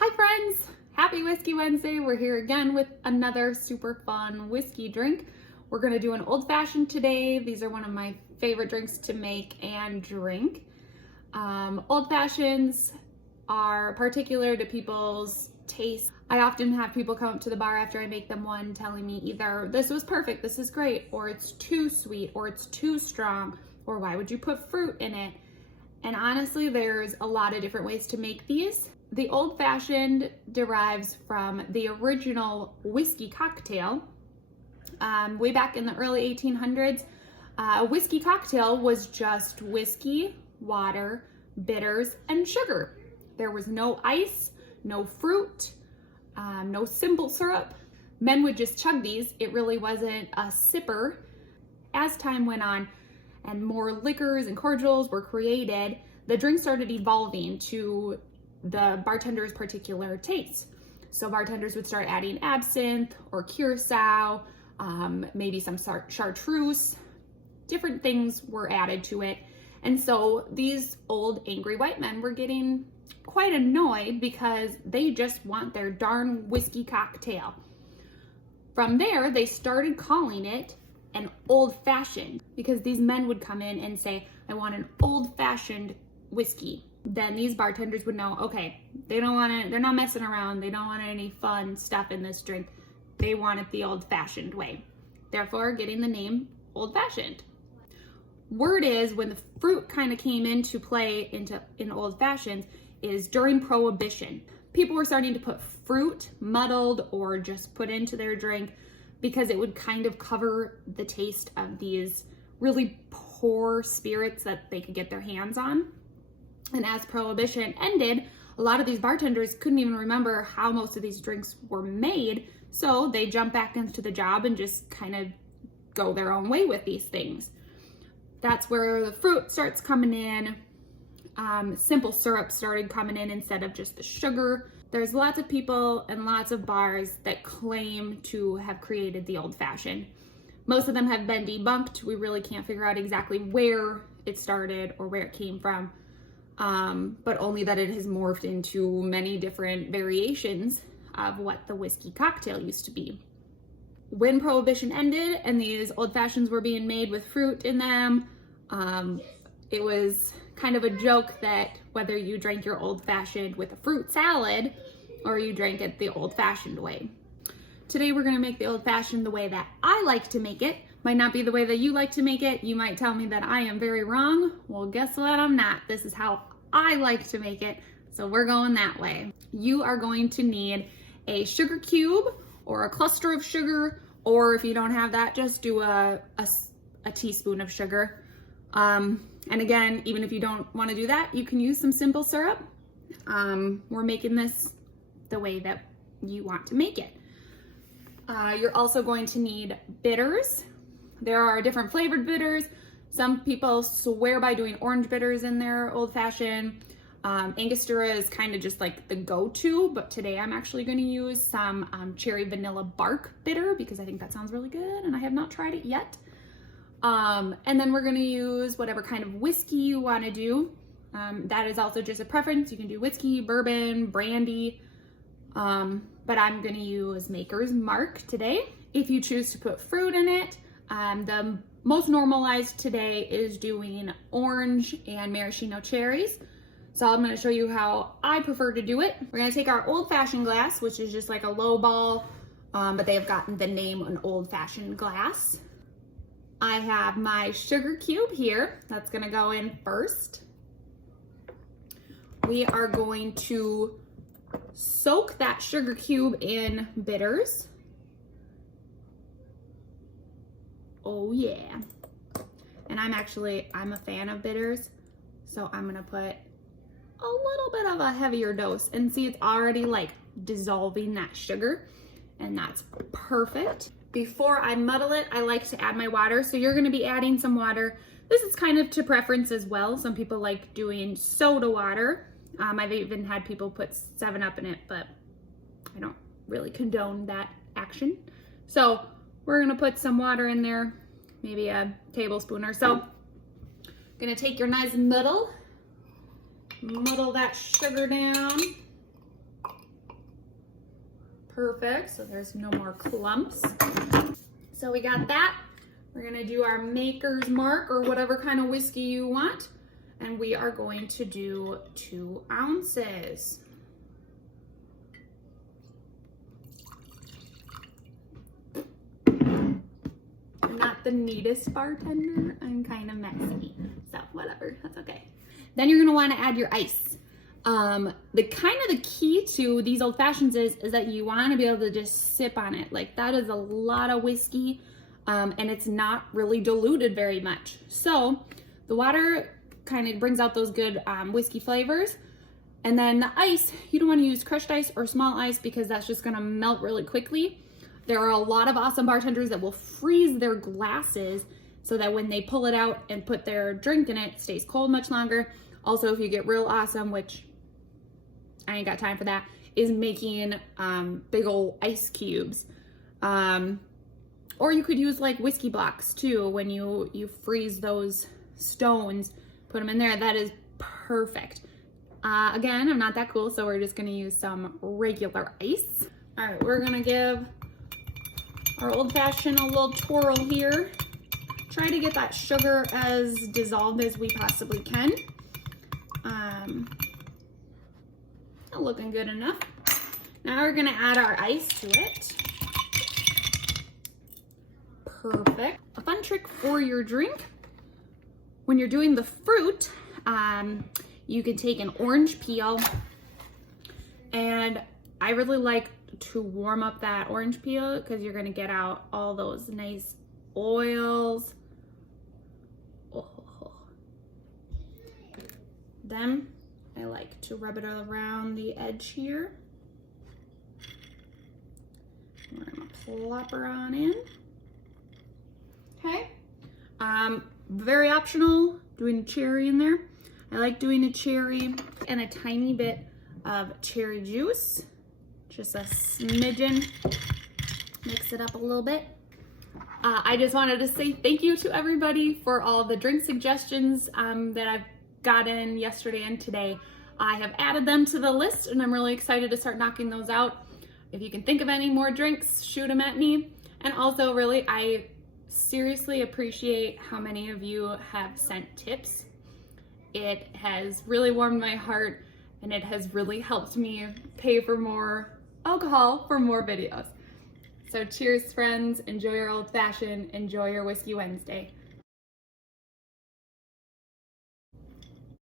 Hi friends, happy Whiskey Wednesday. We're here again with another super fun whiskey drink. We're gonna do an old fashioned today. These are one of my favorite drinks to make and drink. Old fashions are particular to people's taste. I often have people come up to the bar after I make them one telling me either this was perfect, this is great, or it's too sweet, or it's too strong, or why would you put fruit in it? And honestly, there's a lot of different ways to make these. The old fashioned derives from the original whiskey cocktail. Way back in the early 1800s, a whiskey cocktail was just whiskey, water, bitters, and sugar. There was no ice, no fruit, no simple syrup. Men would just chug these. It really wasn't a sipper. As time went on and more liquors and cordials were created, the drink started evolving to the bartender's particular taste. So bartenders would start adding absinthe or curacao, maybe some chartreuse. Different things were added to it. And so these old angry white men were getting quite annoyed because they just want their darn whiskey cocktail. From there, they started calling it an old fashioned because these men would come in and say, I want an old fashioned whiskey. Then these bartenders would know, okay, they're not messing around. They don't want any fun stuff in this drink. They want it the old fashioned way. Therefore, getting the name old fashioned. Word is when the fruit kind of came into play in old fashions is during Prohibition. People were starting to put fruit muddled or just put into their drink because it would kind of cover the taste of these really poor spirits that they could get their hands on. And as Prohibition ended, a lot of these bartenders couldn't even remember how most of these drinks were made. So they jump back into the job and just kind of go their own way with these things. That's where the fruit starts coming in. Simple syrup started coming in instead of just the sugar. There's lots of people and lots of bars that claim to have created the old fashioned. Most of them have been debunked. We really can't figure out exactly where it started or where it came from. But only that it has morphed into many different variations of what the whiskey cocktail used to be. When Prohibition ended and these old fashions were being made with fruit in them, it was kind of a joke that whether you drank your old fashioned with a fruit salad or you drank it the old fashioned way. Today we're gonna make the old fashioned the way that I like to make it. Might not be the way that you like to make it. You might tell me that I am very wrong. Well, guess what? I'm not. This is how I like to make it. So we're going that way. You are going to need a sugar cube or a cluster of sugar, or if you don't have that, just do a teaspoon of sugar. And again, even if you don't want to do that, you can use some simple syrup. We're making this the way that you want to make it. You're also going to need bitters. There are different flavored bitters. Some people swear by doing orange bitters in their old fashioned. Angostura is kind of just like the go-to, but today I'm actually going to use some cherry vanilla bark bitter because I think that sounds really good and I have not tried it yet. And then we're going to use whatever kind of whiskey you want to do. That is also just a preference. You can do whiskey, bourbon, brandy, but I'm going to use Maker's Mark today. If you choose to put fruit in it, the most normalized today is doing orange and maraschino cherries. So I'm going to show you how I prefer to do it. We're going to take our old fashioned glass, which is just like a low ball, but they have gotten the name an old fashioned glass. I have my sugar cube here. That's going to go in first. We are going to soak that sugar cube in bitters. Oh yeah. And I'm a fan of bitters. So I'm going to put a little bit of a heavier dose and see it's already like dissolving that sugar and that's perfect. Before I muddle it, I like to add my water. So you're gonna be adding some water. This is kind of to preference as well. Some people like doing soda water. I've even had people put 7-Up in it, but I don't really condone that action. So we're gonna put some water in there, maybe a tablespoon or so. Gonna take your nice muddle that sugar down. Perfect, so there's no more clumps. So we got that. We're gonna do our maker's mark or whatever kind of whiskey you want. And we are going to do 2 ounces. I'm not the neatest bartender. I'm kind of messy, so whatever, that's okay. Then you're gonna wanna add your ice. The key to these old fashions is that you want to be able to just sip on it. Like, that is a lot of whiskey, and it's not really diluted very much. So the water kind of brings out those good whiskey flavors. And then the ice, you don't want to use crushed ice or small ice because that's just going to melt really quickly. There are a lot of awesome bartenders that will freeze their glasses so that when they pull it out and put their drink in it, it stays cold much longer. Also, if you get real awesome, which I ain't got time for that, is making big old ice cubes. Or you could use like whiskey blocks too. When you freeze those stones, put them in there, that is perfect. Again, I'm not that cool, so we're just gonna use some regular ice. All right, we're gonna give our old fashioned a little twirl here. Try to get that sugar as dissolved as we possibly can. Looking good enough. Now we're gonna add our ice to it. Perfect. A fun trick for your drink, when you're doing the fruit, you can take an orange peel, and I really like to warm up that orange peel because you're gonna get out all those nice oils. Then I like to rub it around the edge here. We're gonna plop her on in. Okay. Very optional, doing a cherry in there. I like doing a cherry and a tiny bit of cherry juice. Just a smidgen. Mix it up a little bit. I just wanted to say thank you to everybody for all the drink suggestions that I've gotten yesterday and today. I have added them to the list and I'm really excited to start knocking those out. If you can think of any more drinks, shoot them at me. And also, really, I seriously appreciate how many of you have sent tips. It has really warmed my heart and it has really helped me pay for more alcohol for more videos. So cheers, friends. Enjoy your old fashioned. Enjoy your Whiskey Wednesday.